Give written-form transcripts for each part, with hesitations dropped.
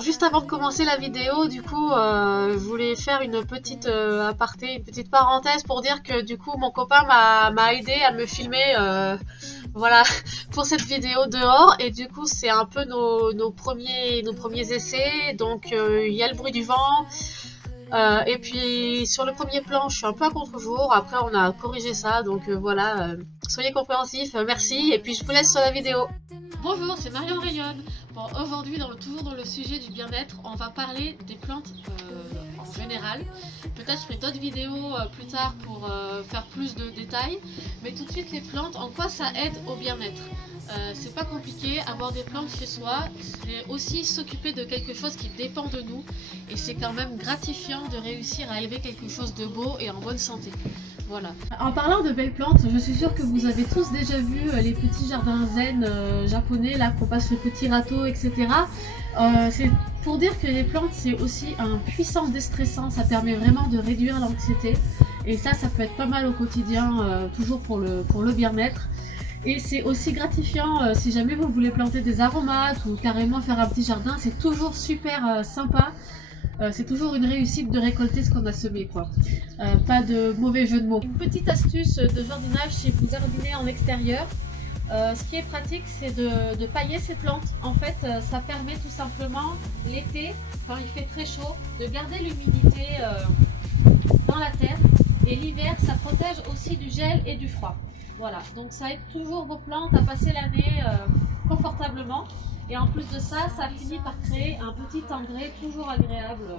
Juste avant de commencer la vidéo, du coup, je voulais faire une petite aparté, une petite parenthèse pour dire que du coup, mon copain m'a aidé à me filmer, voilà, pour cette vidéo dehors. Et du coup, c'est un peu nos premiers essais. Donc, il y a le bruit du vent. Et puis, sur le premier plan, je suis un peu à contre-jour. Après, on a corrigé ça. Donc, voilà, soyez compréhensifs. Merci. Et puis, je vous laisse sur la vidéo. Bonjour, c'est Marion Rayonne. Bon, aujourd'hui, toujours dans le sujet du bien-être, on va parler des plantes en général. Peut-être je ferai d'autres vidéos plus tard pour faire plus de détails. Mais tout de suite, les plantes, en quoi ça aide au bien-être? C'est pas compliqué, avoir des plantes chez soi, c'est aussi s'occuper de quelque chose qui dépend de nous. Et c'est quand même gratifiant de réussir à élever quelque chose de beau et en bonne santé. Voilà. En parlant de belles plantes, je suis sûre que vous avez tous déjà vu les petits jardins zen japonais, là qu'on passe le petit râteau, etc. C'est pour dire que les plantes, c'est aussi un puissant déstressant, ça permet vraiment de réduire l'anxiété. Et ça peut être pas mal au quotidien, toujours pour le bien-être. Et c'est aussi gratifiant si jamais vous voulez planter des aromates ou carrément faire un petit jardin, c'est toujours super sympa. C'est toujours une réussite de récolter ce qu'on a semé, quoi. Pas de mauvais jeu de mots. Une petite astuce de jardinage si vous jardinez en extérieur. Ce qui est pratique, c'est de pailler ces plantes. En fait, ça permet tout simplement l'été, quand il fait très chaud, de garder l'humidité dans la terre. Et l'hiver, ça protège aussi du gel et du froid. Voilà, donc ça aide toujours vos plantes à passer l'année confortablement. Et en plus de ça, ça finit par créer un petit engrais toujours agréable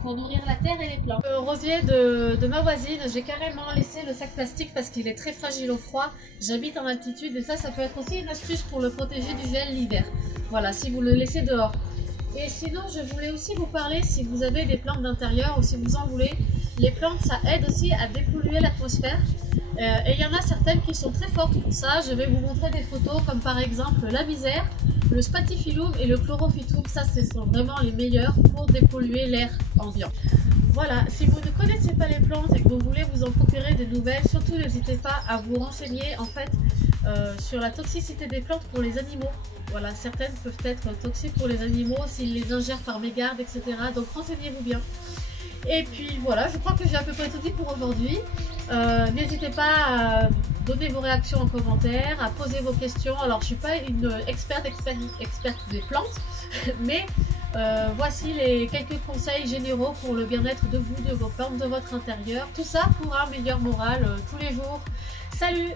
pour nourrir la terre et les plantes. Le rosier de ma voisine, j'ai carrément laissé le sac plastique parce qu'il est très fragile au froid. J'habite en altitude et ça peut être aussi une astuce pour le protéger du gel l'hiver. Voilà, si vous le laissez dehors. Et sinon, je voulais aussi vous parler, si vous avez des plantes d'intérieur ou si vous en voulez, les plantes, ça aide aussi à dépolluer l'atmosphère. Et il y en a certaines qui sont très fortes pour ça. Je vais vous montrer des photos comme par exemple la misère, le spathiphyllum et le chlorophyllum. Ça, ce sont vraiment les meilleurs pour dépolluer l'air ambiant. Voilà, si vous ne connaissez pas les plantes et que vous voulez vous en procurer des nouvelles, surtout n'hésitez pas à vous renseigner en fait sur la toxicité des plantes pour les animaux. Voilà, certaines peuvent être toxiques pour les animaux s'ils les ingèrent par mégarde, etc. Donc renseignez-vous bien. Et puis voilà, je crois que j'ai à peu près tout dit pour aujourd'hui. N'hésitez pas à donner vos réactions en commentaire, à poser vos questions. Alors je ne suis pas une experte des plantes, mais voici les quelques conseils généraux pour le bien-être de vous, de vos plantes, de votre intérieur. Tout ça pour un meilleur moral tous les jours. Salut!